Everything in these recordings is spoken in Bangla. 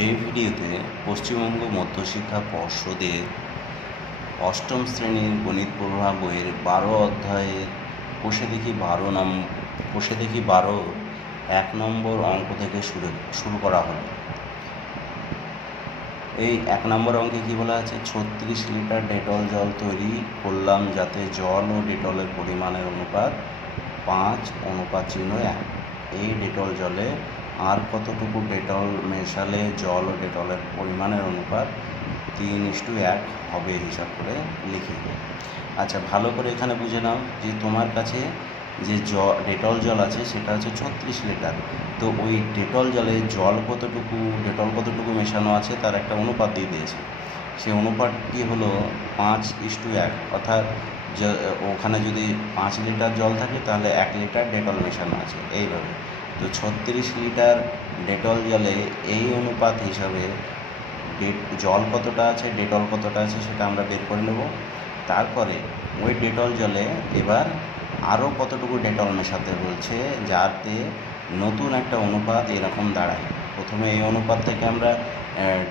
এই ভিডিওতে পশ্চিমবঙ্গ মধ্যশিক্ষা পর্ষদের অষ্টম শ্রেণীর গণিত পড়ুয়া বইয়ের 12 অধ্যায়ের কোষে দেখি 12 1 নম্বর অঙ্ক থেকে শুরু করা হলো। এই 1 নম্বর অঙ্কে কী বলা আছে? 36 লিটার ডেটল জল তৈরি করলাম যাতে জল ও ডেটলের পরিমাণের অনুপাত 5:1। এই ডেটল জলে আর কতটুকু ডেটল মেশালে জল ও ডেটলের পরিমাণের অনুপাত 3:1 হবে হিসাব করে লিখি। আচ্ছা, ভালো করে এখানে বুঝে নাও যে তোমার কাছে যে ডেটল জল আছে সেটা হচ্ছে 36 লিটার। তো ওই ডেটল জলে ডেটল কতটুকু মেশানো আছে তার একটা অনুপাত দিয়ে দিয়েছে। সেই অনুপাতটি হলো 5:1, অর্থাৎ ওখানে যদি 5 লিটার জল থাকে তাহলে 1 লিটার ডেটল মেশানো আছে, এইভাবে। তো 36 লিটার ডেটল জলে এই অনুপাত হিসাবে জল কতটা আছে, ডেটল কতটা আছে সেটা আমরা বের করে নেব। তারপরে ওই ডেটল জলে এবার আরও কতটুকু ডেটল মেশাতে বলছে যাতে নতুন একটা অনুপাত এরকম দাঁড়ায়। প্রথমে এই অনুপাত থেকে আমরা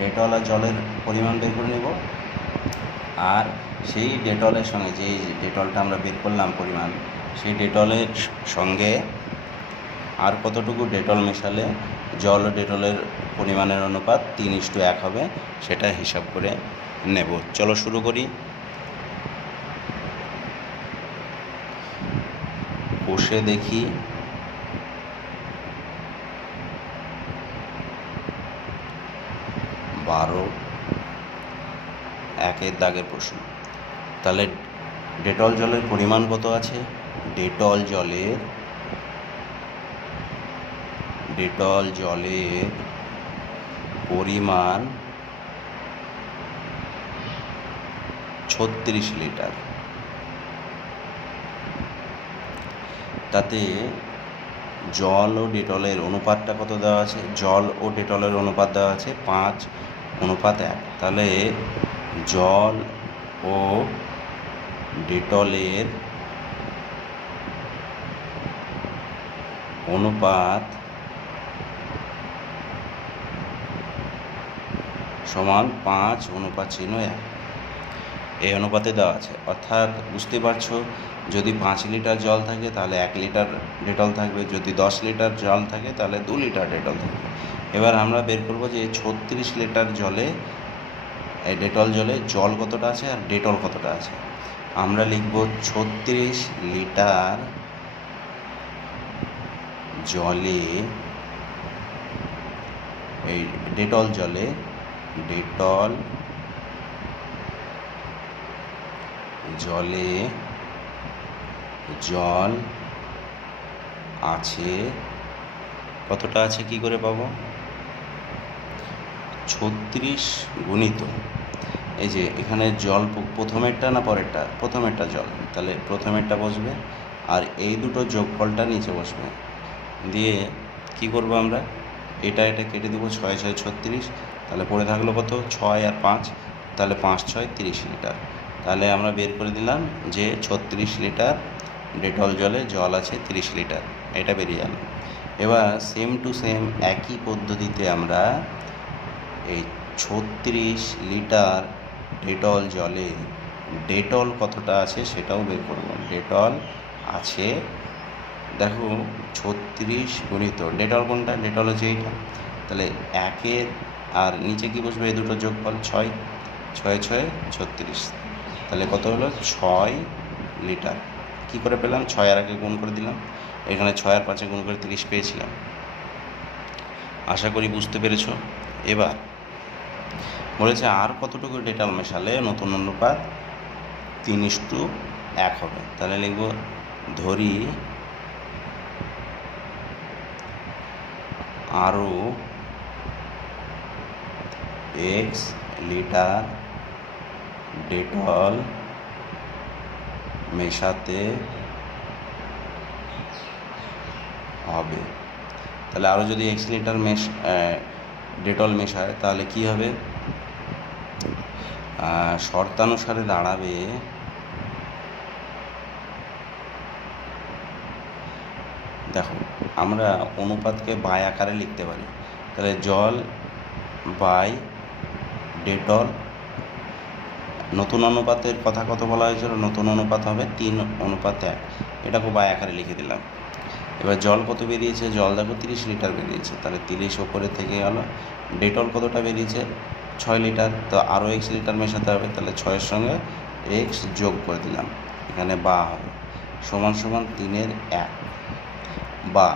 ডেটল আর জলের পরিমাণ বের করে নেব, আর সেই ডেটলের সঙ্গে যে ডেটলটা আমরা বের করলাম পরিমাণ, সেই ডেটলের সঙ্গে আর কতটুকু ডেটল মেশালে জল ও ডেটলের পরিমাণের অনুপাত 3:1 হবে সেটা হিসাব করে নেব। চলো শুরু করি। কোষে দেখি 12 1 দাগের প্রশ্ন। তাহলে ডেটল জলের পরিমাণ কত আছে? ডেটল জলের পরিমাণ 36 লিটার। তাতে জল ও ডেটলের অনুপাতটা কত দেওয়া আছে? জল ও ডেটলের অনুপাত দেওয়া আছে 5:1। তাহলে জল ও ডেটলের অনুপাত সমান 5:1। এই অনুপাতে দেওয়া আছে, অর্থাৎ বুঝতে পারছো, যদি 5 লিটার জল থাকে তাহলে 1 লিটার ডেটল থাকবে, যদি 10 লিটার জল থাকে তাহলে 2 লিটার ডেটল থাকবে। এবার আমরা বের করব যে 36 লিটার জলে, এই ডেটল জলে জল কতটা আছে আর ডেটল কতটা আছে। আমরা লিখব 36 লিটার জলে, এই ডেটল জলে জল আছে কতটা আছে, কি করে পাবো? 36 গুণিত, এই যে এখানে জল প্রথমেরটা না পরেরটা? প্রথমেরটা জল, তাহলে প্রথমেরটা বসবে আর এই দুটো যোগফলটা নিচে বসবে। দিয়ে কি করব আমরা? এটা কেটে দেবো, 6 6 36, তাহলে পড়ে থাকলো কত? 6 আর 5, তাহলে 5 6 30 লিটার। তাহলে আমরা বের করে দিলাম যে 36 লিটার ডেটল জলে জল আছে 30 লিটার, এটা বেরিয়ে গেল। এবার সেম টু সেম একই পদ্ধতিতে আমরা এই 36 লিটার ডেটল জলে ডেটল কতটা আছে সেটাও বের করব। ডেটল আছে, দেখো 36 গুণিত ডেটল কোনটা? ডেটল হচ্ছে এইটা, তাহলে 1 আর নিচে কি বসবে? এই দুটো যোগফল 6 6 6 36, তাহলে কত হলো? 6 লিটার। কি করে পেলাম? 6 আর 1 গুণ করে দিলাম, এখানে 6 আর 5 গুণ করে 30 পেয়েছিলাম। আশা করি বুঝতে পেরেছ। এবার বলেছে আর কতটুকু ডেটল মেশালে নতুন অনুপাত 3:1 হবে। তাহলে লিখব, ধরি আরও x লিটার ডেটল মেশাতে হবে। তাহলে আরও যদি x লিটার ডেটল মেশায় তাহলে কি হবে? শর্তানুসারে দাঁড়াবে, দেখো আমরা অনুপাতকে বাই আকারে লিখতে পারি। তাহলে জল বাই ডেটল। নতুন অনুপাতের কথা কত বলা হয়েছিল? নতুন অনুপাত হবে 3:1। এটাকে বাই আকারে লিখে দিলাম। এবার জল কত বেরিয়েছে? জল দেখো 30 লিটার বেরিয়েছে, তাহলে 30 ওপরে থেকে গেল। ডেটল কতটা বেরিয়েছে? 6 লিটার। তো আরও x লিটার মেশাতে হবে, তাহলে 6-এর সঙ্গে x যোগ করে দিলাম, এখানে বা হবে সমান সমান 3/1। বা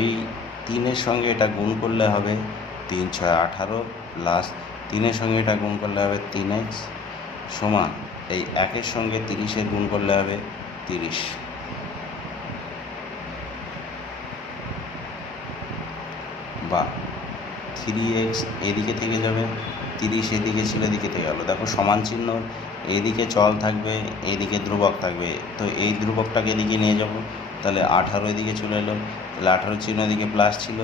এই 3-এর সঙ্গে এটা গুণ করলে হবে 3×6 = 18 প্লাস 3-এর সঙ্গে এটা গুণ করলে হবে 3x সমান এই 1-এর সঙ্গে 30-এর গুণ করলে হবে 30। বা 3x এদিকে থেকে যাবে, 30 এদিকে ছিল, এদিকে থেকে গেল। দেখো সমান চিহ্ন, এইদিকে চল থাকবে, এইদিকে ধ্রুবক থাকবে, তো এই ধ্রুবকটাকে এদিকে নিয়ে যাব, তাহলে 18 এদিকে চলে এলো, তাহলে 18 চিহ্ন এদিকে প্লাস ছিল,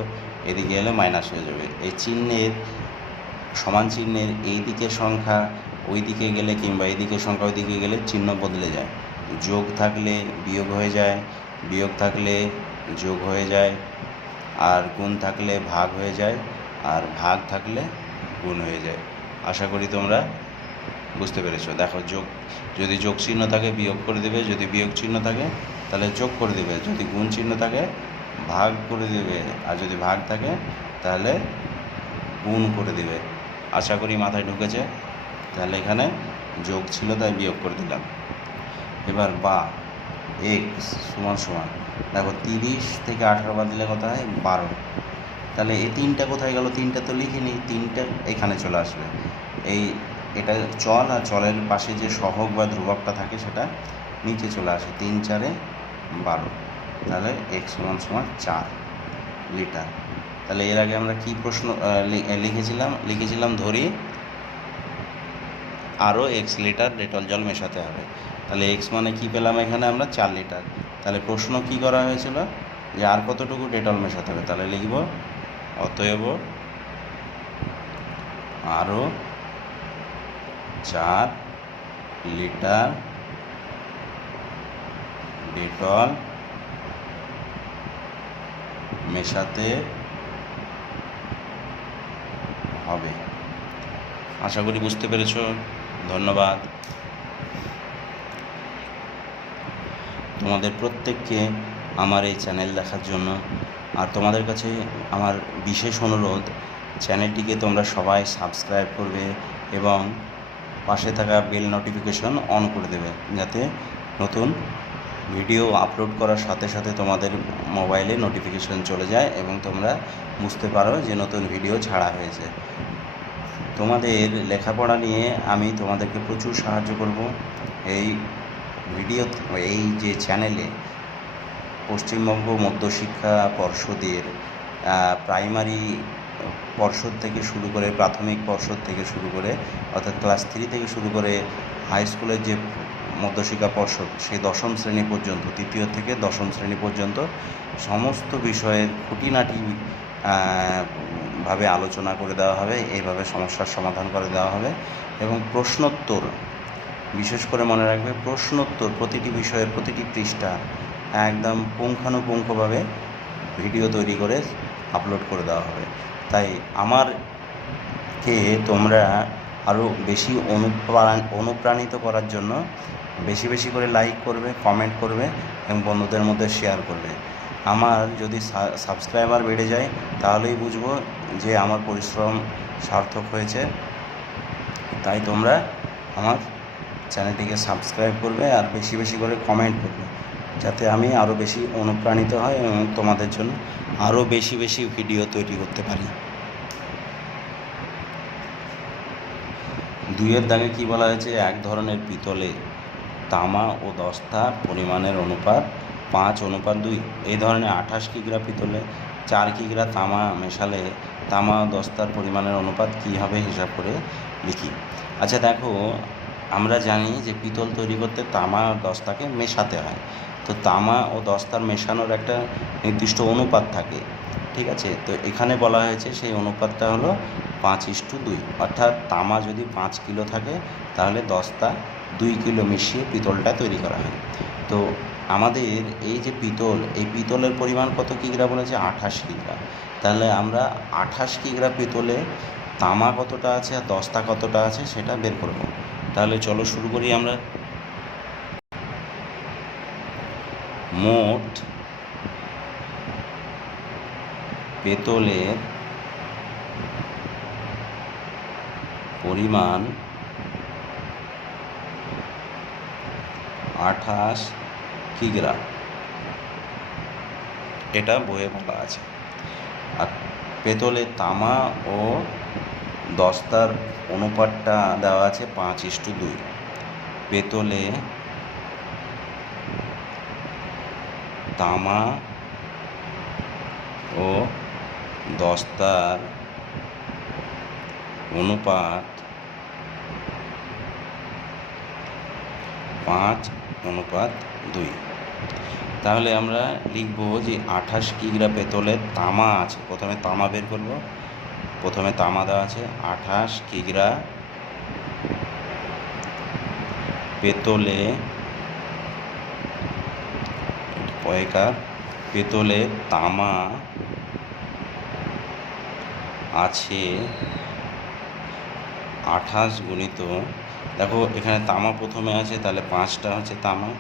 এদিকে এলে মাইনাস হয়ে যাবে। এই চিহ্নের, সমান চিহ্নের এই দিকের সংখ্যা ওই দিকে গেলে কিংবা এই দিকের সংখ্যা ওই দিকে গেলে চিহ্ন বদলে যায়। যোগ থাকলে বিয়োগ হয়ে যায়, বিয়োগ থাকলে যোগ হয়ে যায়, আর গুণ থাকলে ভাগ হয়ে যায়, আর ভাগ থাকলে গুণ হয়ে যায়। আশা করি তোমরা বুঝতে পেরেছো। দেখো, যোগ যদি যোগ চিহ্ন থাকে বিয়োগ করে দেবে, যদি বিয়োগ চিহ্ন থাকে তাহলে যোগ করে দেবে, যদি গুণ চিহ্ন থাকে ভাগ করে দেবে, আর যদি ভাগ থাকে তাহলে গুণ করে দেবে। আশা করি মাথায় ঢুকেছে। তাহলে এখানে যোগ ছিল তাই বিয়োগ করে দিলাম। এবার বা x সমান সমান, দেখো 30 থেকে 18 বাদ দিলে কত হয়? 12। তাহলে এই 3টা কোথায় গেল? 3টা তো লিখিনি, 3টা এখানে চলে আসবে। এটা চল, আর চলের পাশে যে সহগ বা ধ্রুবকটা থাকে সেটা নিচে চলে আসে। 3×4 = 12। তাহলে x সমান সমান 4 লিটার। তাহলে এর আগে আমরা কি প্রশ্ন লিখেছিলাম ধরি আরও x লিটার ডেটল জল মেশাতে হবে। তাহলে x মানে কি পেলাম এখানে আমরা? 4 লিটার। তাহলে প্রশ্ন কি করা হয়েছিল? যে আর কতটুকু ডেটল মেশাতে হবে। তাহলে লিখব অতএব আরও 4 লিটার ডেটল মেশাতে হবে। আশা করি বুঝতে পেরেছো। ধন্যবাদ তোমাদের প্রত্যেককে আমার এই চ্যানেল দেখার জন্য। আর তোমাদের কাছে আমার বিশেষ অনুরোধ, চ্যানেলটিকে তোমরা সবাই সাবস্ক্রাইব করবে এবং পাশে থাকা বেল নোটিফিকেশন অন করে দেবে, যাতে নতুন ভিডিও আপলোড করার সাথে সাথে তোমাদের মোবাইলে নোটিফিকেশন চলে যায় এবং তোমরা বুঝতে পারো যে নতুন ভিডিও ছাড়া হয়েছে। তোমাদের লেখাপড়া নিয়ে আমি তোমাদেরকে প্রচুর সাহায্য করব। এই যে চ্যানেলে পশ্চিমবঙ্গ মধ্যশিক্ষা পর্ষদের প্রাইমারি পর্ষদ থেকে শুরু করে, প্রাথমিক পর্ষদ থেকে শুরু করে, অর্থাৎ ক্লাস 3 থেকে শুরু করে হাই স্কুলের যে মধ্যশিক্ষা পর্ষদ, সেই 10ম শ্রেণী পর্যন্ত, 3য় থেকে 10ম শ্রেণী পর্যন্ত সমস্ত বিষয়ের খুঁটিনাটি ভাবে আলোচনা করে দেওয়া হবে, এইভাবে সমস্যার সমাধান করে দেওয়া হবে। এবং প্রশ্নোত্তর, বিশেষ করে মনে রাখবে, প্রশ্নোত্তর প্রতিটি বিষয়ের প্রতিটি পৃষ্ঠা একদম পুঙ্খানুপুঙ্খভাবে ভিডিও তৈরি করে আপলোড করে দেওয়া হবে। তাই আমারকে তোমরা আরও বেশি অনুপ্রাণিত করার জন্য বেশি বেশি করে লাইক করবে, কমেন্ট করবে এবং বন্ধুদের মধ্যে শেয়ার করবে। আমার যদি সাবস্ক্রাইবার বেড়ে যায় তাহলেই বুঝবো যে আমার পরিশ্রম সার্থক হয়েছে। তাই তোমরা আমার চ্যানেলটিকে সাবস্ক্রাইব করবে আর বেশি বেশি করে কমেন্ট করবে, যাতে আমি আরও বেশি অনুপ্রাণিত হই এবং তোমাদের জন্য আরও বেশি বেশি ভিডিও তৈরি করতে পারি। 2-এর দাগে কী বলা হয়েছে? এক ধরনের পিতলে তামা ও দস্তার পরিমাণের অনুপাত 5:2। এই ধরনের 28 কিগ্রা পিতলে 4 কিগ্রা তামা মেশালে তামা ও দস্তার পরিমাণের অনুপাত কী হবে হিসাব করে লিখি। আচ্ছা দেখো, আমরা জানি যে পিতল তৈরি করতে তামা ও দস্তাকে মেশাতে হয়। তো তামা ও দস্তার মেশানোর একটা নির্দিষ্ট অনুপাত থাকে, ঠিক আছে? তো এখানে বলা হয়েছে সেই অনুপাতটা হলো 5:2। অর্থাৎ তামা যদি 5 কিলো থাকে তাহলে দস্তা 2 কিলো মিশিয়ে পিতলটা তৈরি করা হয়। তো আমাদের এই যে পিতল, এই পিতলের পরিমাণ কত কিগ্রা বলেছে? 28 কিগ্রা। তাহলে আমরা 28 কিগ্রা পিতলে তামা কতটা আছে আর দস্তা কতটা আছে সেটা বের করব। তাহলে চলো শুরু করি আমরা। মোট পেতলের পরিমাণ 28 কিগ্রা, এটা বইয়ে বলা আছে। আর পেতলে তামা ও দস্তার অনুপাতটা দেওয়া আছে 5:2। পেতলে তামা ও দস্তার অনুপাত 5:2। তাহলে আমরা লিখব যে 28 কিগ্রা পেতলের তামা আছে। প্রথমে তামা বের করব। প্রথমে তামা দেওয়া আছে 28 কিগ্রা পেতলে, পয়কার পেতলে তামা আছে 28 গুণিত, দেখো এখানে তামা প্রথমে আছে, তাহলে 5টা হচ্ছে তামা,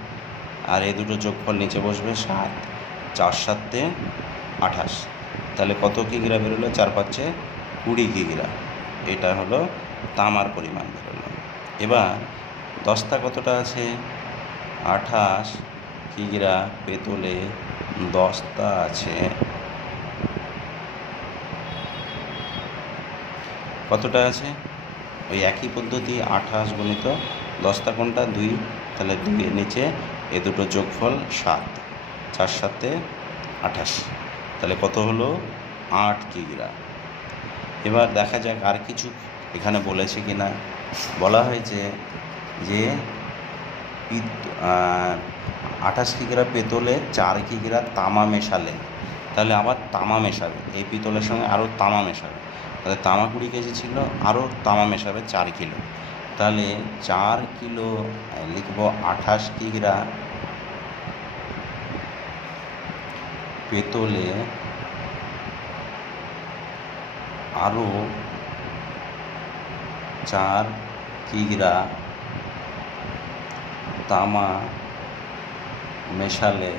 আর এই দুটো যোগফল নিচে বসবে 7, 4 7 28। তাহলে কত কিগ্রা বেরোলো? 4 5 20 কিগ্রা। এটা হলো তামার পরিমাণ বেরোলো। এবার দস্তা কতটা আছে? 28 কিগ্রা পেতলে দস্তা আছে কতটা আছে? ওই একই পদ্ধতি 28 গুণিত দস্তা কোনটা? 2, তাহলে 2 এর নিচে এ দুটো যোগফল 7, 4 7 28। তাহলে কত হলো? 8 কিগ্রা। এবার দেখা যাক আর কিছু এখানে বলেছে কি না। বলা হয়েছে যে 28 কিগ্রা পেতলে 4 কিগ্রা তামা মেশালে, তাহলে আবার তামা মেশাবে, এই পিতলের সঙ্গে আরও তামা মেশাবে। তাহলে তামা 20 কেজি ছিল, আরও তামা মেশাবে 4 কিলো। তাহলে 4 কিলো লিখব 28 কিগ্রা পেতলে আরও 4 কিগ্রা তামা মেশালে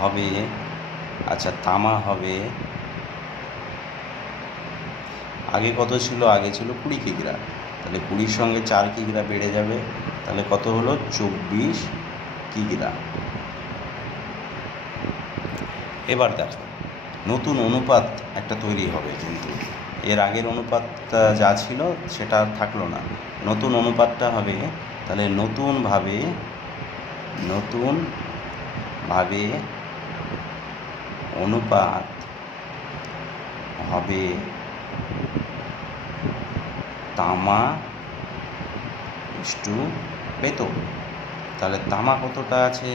হবে, আচ্ছা তামা হবে, আগে কত ছিল? আগে ছিল 20 কিগ্রা। তাহলে 20-র সঙ্গে 4 কিগ্রা বেড়ে যাবে, তাহলে কত হলো? 24 কিগ্রা। এবার দেখো নতুন অনুপাত একটা তৈরি হবে, কিন্তু এর আগের অনুপাতটা যা ছিল সেটা আর থাকলো না, নতুন অনুপাতটা হবে। তাহলে নতুনভাবে অনুপাত হবে তামা ইস্টু পেতল। তাহলে তামা কতটা আছে?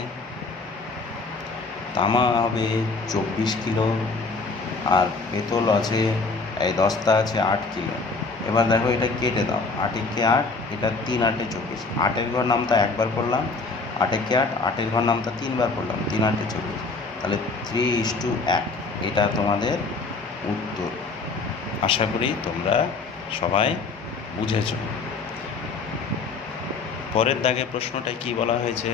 তামা হবে 24 কিলো, আর পেতল আছে এই দস্তা আছে 8 কিলো। এবার দেখো এটা কেটে দাও, 8 একে 8, এটা 3 8 24, 8-এর ঘর নামতা একবার করলাম, 8 একে 8, 8-এর ঘর নামতা 3বার করলাম, 3 8 24। তাহলে 3:1, এটা তোমাদের উত্তর। আশা করি তোমরা সবাই বুঝেছ। পরের দাগে প্রশ্নটায় কি বলা হয়েছে?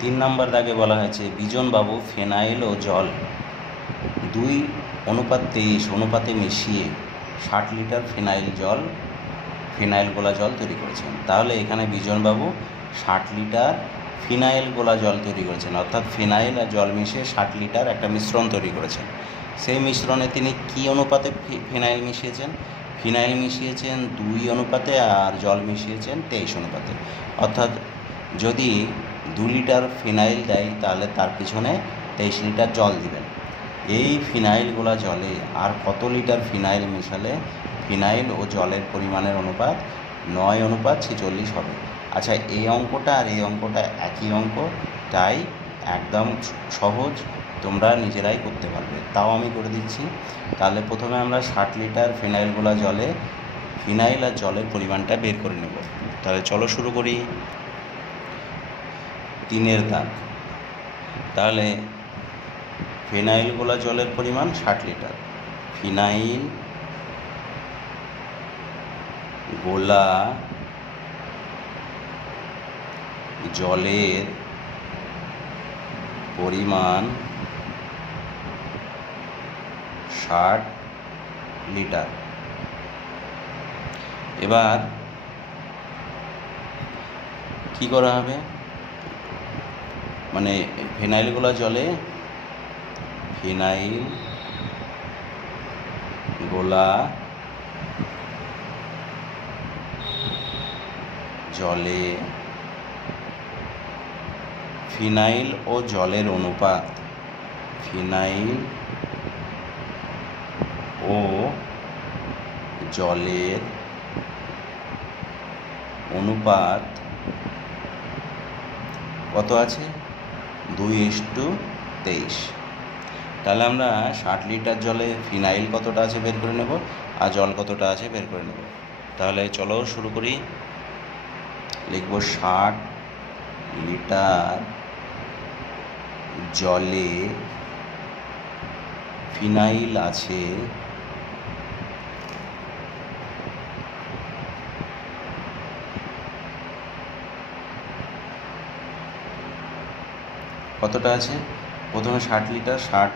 3 নম্বর দাগে বলা হয়েছে বিজনবাবু ফেনাইল ও জল 2:23 অনুপাতে মিশিয়ে 60 লিটার ফিনাইল গোলা জল তৈরি করেছেন। তাহলে এখানে বিজনবাবু 60 লিটার ফিনাইল গোলা জল তৈরি করেছেন, অর্থাৎ ফিনাইল আর জল মিশিয়ে 60 লিটার একটা মিশ্রণ তৈরি করেছেন। সেই মিশ্রণে তিনি কি অনুপাতে ফিনাইল মিশিয়েছেন? ফিনাইল মিশিয়েছেন 2 অনুপাতে, আর জল মিশিয়েছেন 23 অনুপাতে। অর্থাৎ যদি 2 লিটার ফিনাইল দেয় তাহলে তার পিছনে 23 লিটার জল দিবেন। এই ফিনাইল গোলা জলে আর কত লিটার ফিনাইল মেশালে ফিনাইল ও জলের পরিমাণের অনুপাত 9:46 হবে। আচ্ছা, এই অঙ্কটা আর এই অঙ্কটা একই অঙ্ক, তাই একদম সহজ, তোমরা নিজেরাই করতে পারবে। তাও আমি করে দিচ্ছি। তাহলে প্রথমে আমরা 60 লিটার ফিনাইল গোলা জলে ফিনাইল আর জলের পরিমাণটা বের করে নেব। তাহলে চলো শুরু করি। 3-এর দাগ। তাহলে ফিনাইল গোলা জলের পরিমাণ 60 লিটার। ফিনাইল গোলা জলের পরিমাণ 60 লিটার। এবার কি করা হবে, মানে ফিনাইল গোলা জলে ফিনাইল গোলা জলে ফিনাইল ও জলের অনুপাত, ফিনাইল ও জলের অনুপাত কত আছে? 2:23। তাহলে আমরা 60 লিটার জলে ফিনাইল কতটা আছে বের করে নেব, আর জল কতটা আছে বের করে নেব। তাহলে চলো শুরু করি। লিখব 60 লিটার জলে ফিনাইল আছে কতটা আছে? প্রথমে 60 লিটার, 60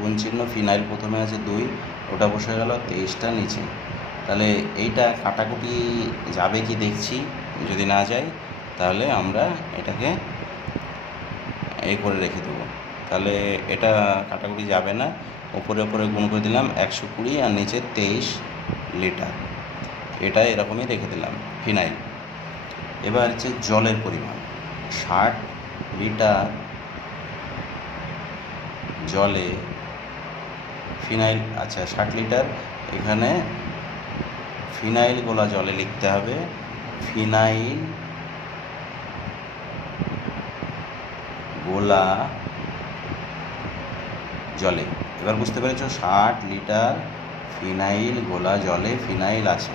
গুণ চিহ্ন, ফিনাইল প্রথমে আছে 2, ওটা বসে গেল 23টা নিচে। তাহলে এইটা কাটাকুটি যাবে কি দেখছি, যদি না যায় তাহলে আমরা এটাকে এই করে রেখে দেবো। তাহলে এটা কাটাকুটি যাবে না, উপরে উপরে গুণ করে দিলাম 120 আর নিচে 23 লিটার, এটা এরকমই রেখে দিলাম ফিনাইল। এবার হচ্ছে জলের পরিমাণ 60 লিটার জলে ফিনাইল, আচ্ছা 60 লিটার, এখানে ফিনাইল গোলা জলে লিখতে হবে ফিনাইল গোলা জলে। এবার বুঝতে পেরেছো, 60 লিটার ফিনাইল গোলা জলে ফিনাইল আছে।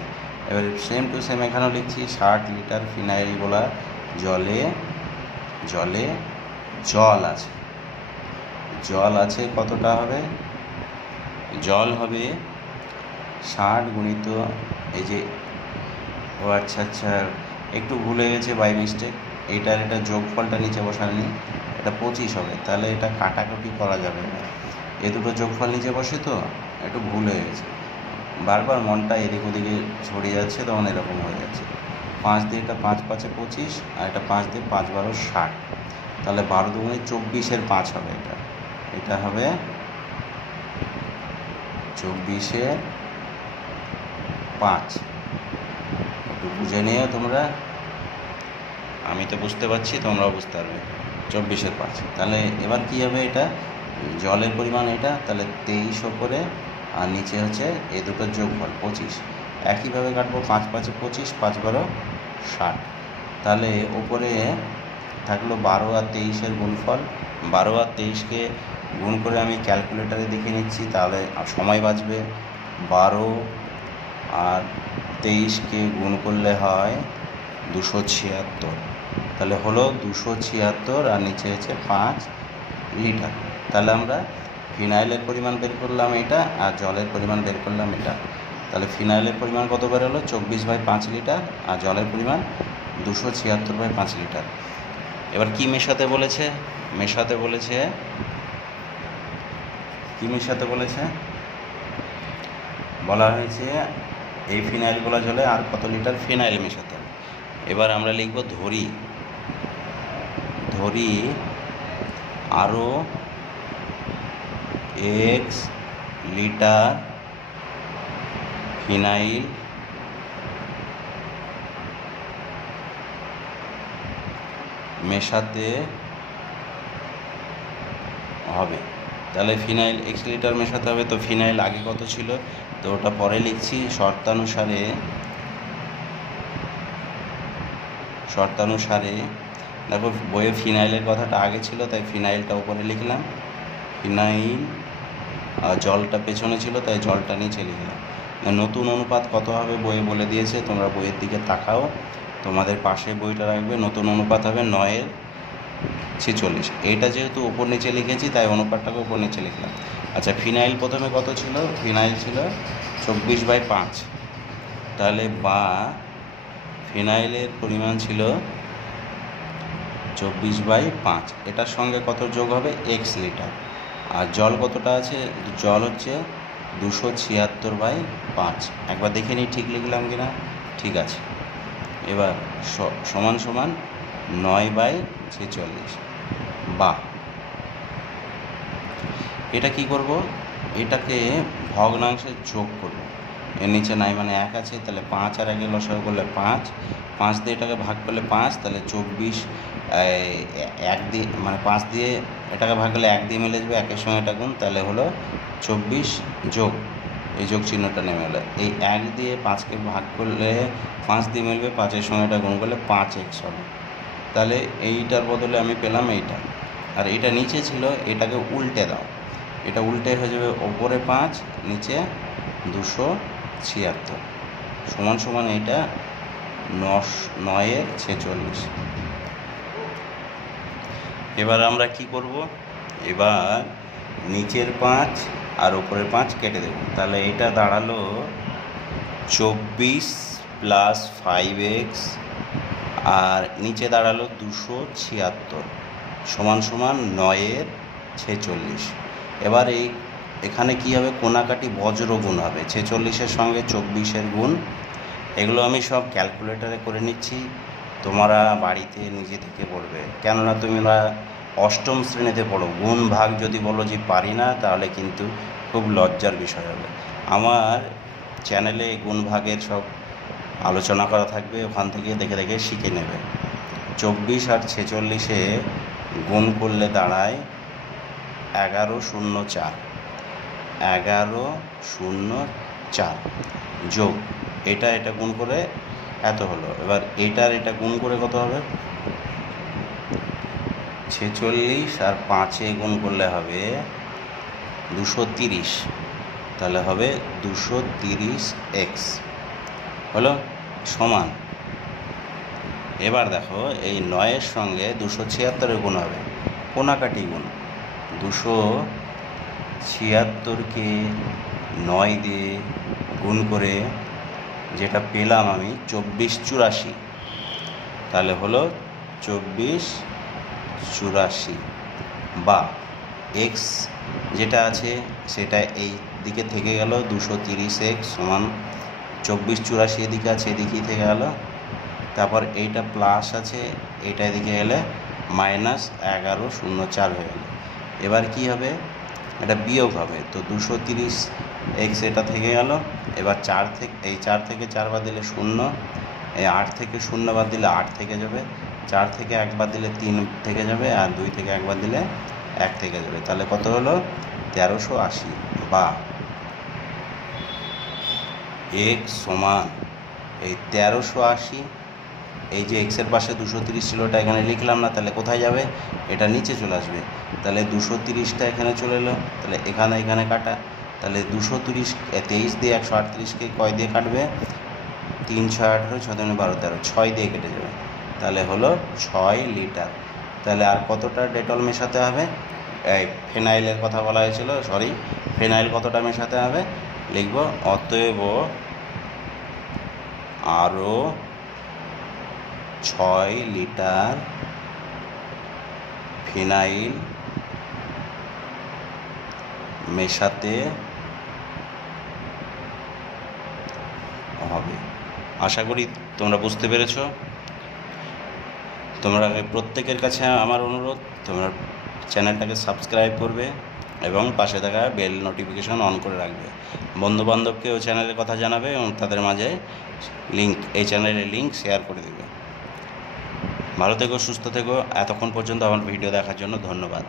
এবার সেম টু সেম এখানেও লিখছি 60 লিটার ফিনাইল গোলা জলে জলে জল আছে। জল আছে কতটা হবে? জল হবে 60 গুণিত এই যে, ও আচ্ছা আচ্ছা একটু ভুলে গেছে বাই মিস্টেক, এটা যোগফলটা নিচে বসায়নি, এটা 25 হবে। তাহলে এটা কাটাকুটি করা যাবে না, এ দুটো যোগফল নিচে বসে তো একটু ভুল হয়ে গেছে, বারবার মনটা এদিক ওদিকে ছড়িয়ে যাচ্ছে, তখন এরকম হয়ে যাচ্ছে। 5 দিয়ে এটা 5 5 25, আর এটা 5 দিয়ে 5 12 60, তাহলে 12 দুগুণে 24-এর 5 হবে। এটা হবে 24-এর 5। একটু বুঝে নিও তোমরা, আমি তো বুঝতে পারছি, তোমরাও বুঝতে পারবে। 24-এর 5। তাহলে এবার কি হবে, এটা জলের পরিমাণ এটা, তাহলে 23 ওপরে আর নিচে হচ্ছে এই দুটোর যোগফল 25। একইভাবে কাটবো 5 5 25, 5 12 60। তাহলে ওপরে থাকলো 12 আর 23-এর গুণফল। 12 আর 23-কে গুণ করে আমি ক্যালকুলেটারে দেখে নিচ্ছি, তাহলে সময় বাঁচবে। 12 আর 23-কে গুণ করলে হয় 276, তাহলে হলো 276, আর নিচে হচ্ছে 5 লিটার। তাহলে আমরা ফিনাইলের পরিমাণ বের করলাম এটা, আর জলের পরিমাণ বের করলাম এটা। তাহলে ফিনাইলের পরিমাণ কত বের হলো? 24/5 লিটার, আর জলের পরিমাণ 276/5 লিটার। এবার কি মেশাতে বলেছে? কি মেশাতে বলেছে? বলা হয়েছে এই ফিনাইল গোলা জলে আর কত লিটার ফিনাইল মেশাতে হবে। এবার আমরা লিখব ধরি আরও x লিটার ফিনাইল মেশাতে হবে। তাহলে ফিনাইল x লিটার মেশাতে হবে, তো ফিনাইল আগে কত ছিল তো ওটা পরে লিখছি। শর্তানুসারে দেখো, বইয়ে ফিনাইলের কথাটা আগে ছিল, তাই ফিনাইলটা উপরে লিখলাম, ফিনাইল জলটা পেছনে ছিল, তাই জলটা নিচে লিখলাম। নতুন অনুপাত কত হবে বইয়ে বলে দিয়েছে, তোমরা বইয়ের দিকে তাকাও, তোমাদের পাশে বইটা রাখবে, নতুন অনুপাত হবে 9/46। এইটা যেহেতু ওপর নিচে লিখেছি তাই অনুপাতটাকে ওপর নিচে লিখলাম। আচ্ছা, ফিনাইল প্রথমে কত ছিল? ফিনাইল ছিল 24/5, তাহলে বা ফিনাইলের পরিমাণ ছিল 24/5। এটার সঙ্গে কত যোগ হবে? x litre. আর জল কতটা আছে? জল হচ্ছে 276/5। একবার দেখে নিই ঠিক লিখলাম কি না। ঠিক আছে, এবার সমান সমান 9/46। বা এটা কি করব? এটাকে ভগ্নাংশে যোগ করব। এর নিচে নাই মানে 1 আছে, তাহলে 5 আর 1 লসাগু করলে 5, 5 দিয়ে এটাকে ভাগ করলে 5, তাহলে 24। 1 দিয়ে মানে 5 দিয়ে এটাকে ভাগ করলে 1 দিয়ে মিলে যাবে, 1-এর সঙ্গে এটা গুণ, তাহলে হলো 24 যোগ এই যোগ চিহ্নটা নেমে এলো। এই 1 দিয়ে 5কে ভাগ করলে 5 দিয়ে মিলবে, 5-এর সঙ্গে এটা গুণ করলে 5x হবে। তাহলে এইটার বদলে আমি পেলাম এইটা। আর এটা নিচে ছিল, এটাকে উল্টে দাও, এটা উল্টে হয়ে যাবে ওপরে 5 নিচে 276 সমান সমান এইটা 9/46। এবার আমরা কি করব? এবার নিচের 5 আর ওপরের 5 কেটে দেব, তাহলে এটা দাঁড়ালো 24 + 5x আর নিচে দাঁড়ালো 276 সমান সমান 9/46। এবার এখানে কি হবে? কোনাকাটি বজ্র গুণ হবে, 46-এর সঙ্গে 24-এর গুণ। এগুলো আমি সব ক্যালকুলেটরে করে নিচ্ছি, তোমরা বাড়িতে নিজে থেকে পড়বে, কেননা তোমরা অষ্টম শ্রেণীতে পড়ো। গুণ ভাগ যদি বলো যে পারি না, তাহলে কিন্তু খুব লজ্জার বিষয় হবে। আমার চ্যানেলে গুণ ভাগের সব আলোচনা করা থাকবে, ওখান থেকে দেখে দেখে শিখে নেবে। 24 আর 46-এ গুণ করলে দাঁড়ায় 1104, 1104 যোগ এটা গুণ করে এত হলো। এবার এটা গুণ করে কত হবে? 46 আর 5-এ গুণ করলে হবে 230, তাহলে হবে 230x হলো সমান। এবার দেখো, এই 9-এর সঙ্গে 276-এর গুণ হবে, কোনাকাটি গুণ। 276-কে 9 দিয়ে গুণ করে যেটা পেলাম আমি 2484, তাহলে হলো 2484। বা x যেটা আছে সেটা এই দিকে থেকে গেল, 230x সমান 2484 এদিকে আছে, এদিকেই থেকে গেল। তারপর এইটা প্লাস আছে, এইটা এদিকে গেলে -1104 হয়ে গেল। এবার কি হবে? এটা বিয়োগ হবে, তো 230x এটা থেকে গেল। এবার 4 থেকে 4 বাদ দিলে 0, এই 8 থেকে 0 বাদ দিলে 8 থেকে যাবে, 4 থেকে 1 বাদ দিলে 3 থেকে যাবে, আর 2 থেকে 1 বাদ দিলে 1 থেকে যাবে। তাহলে কত হলো? 1380। বা x সমান এই 1380। এই যে x-এর পাশে 230 ছিল, ওটা এখানে লিখলাম না, তাহলে কোথায় যাবে? এটা নিচে চলে আসবে। তাহলে 230টা এখানে চলে এলো, তাহলে এখানে কাটা। তাহলে 230 23 দিয়ে 138কে কয় দিয়ে কাটবে? 3 6 18 6 12 13 6 দিয়ে কেটে যাবে, তাহলে হলো 6 লিটার। তাহলে আর কতটা ডেটল মেশাতে হবে? এই ফেনাইলের কথা বলা হয়েছিল, ফেনাইল কতটা মেশাতে হবে লিখব। অতএব আরও 6 লিটার ফিনাইল মেশাতে হবে। আশা করি তোমরা বুঝতে পেরেছো। তোমরা প্রত্যেকের কাছে আমার অনুরোধ, তোমরা চ্যানেলটাকে সাবস্ক্রাইব করবে এবং পাশে থাকা বেল নোটিফিকেশন অন করে রাখবে। বন্ধুবান্ধবকেও চ্যানেলের কথা জানাবে এবং তাদের মাঝে এই চ্যানেলের লিঙ্ক শেয়ার করে দেবে। ভালো থেকো, সুস্থ থেকো। এতক্ষণ পর্যন্ত আমার ভিডিও দেখার জন্য ধন্যবাদ।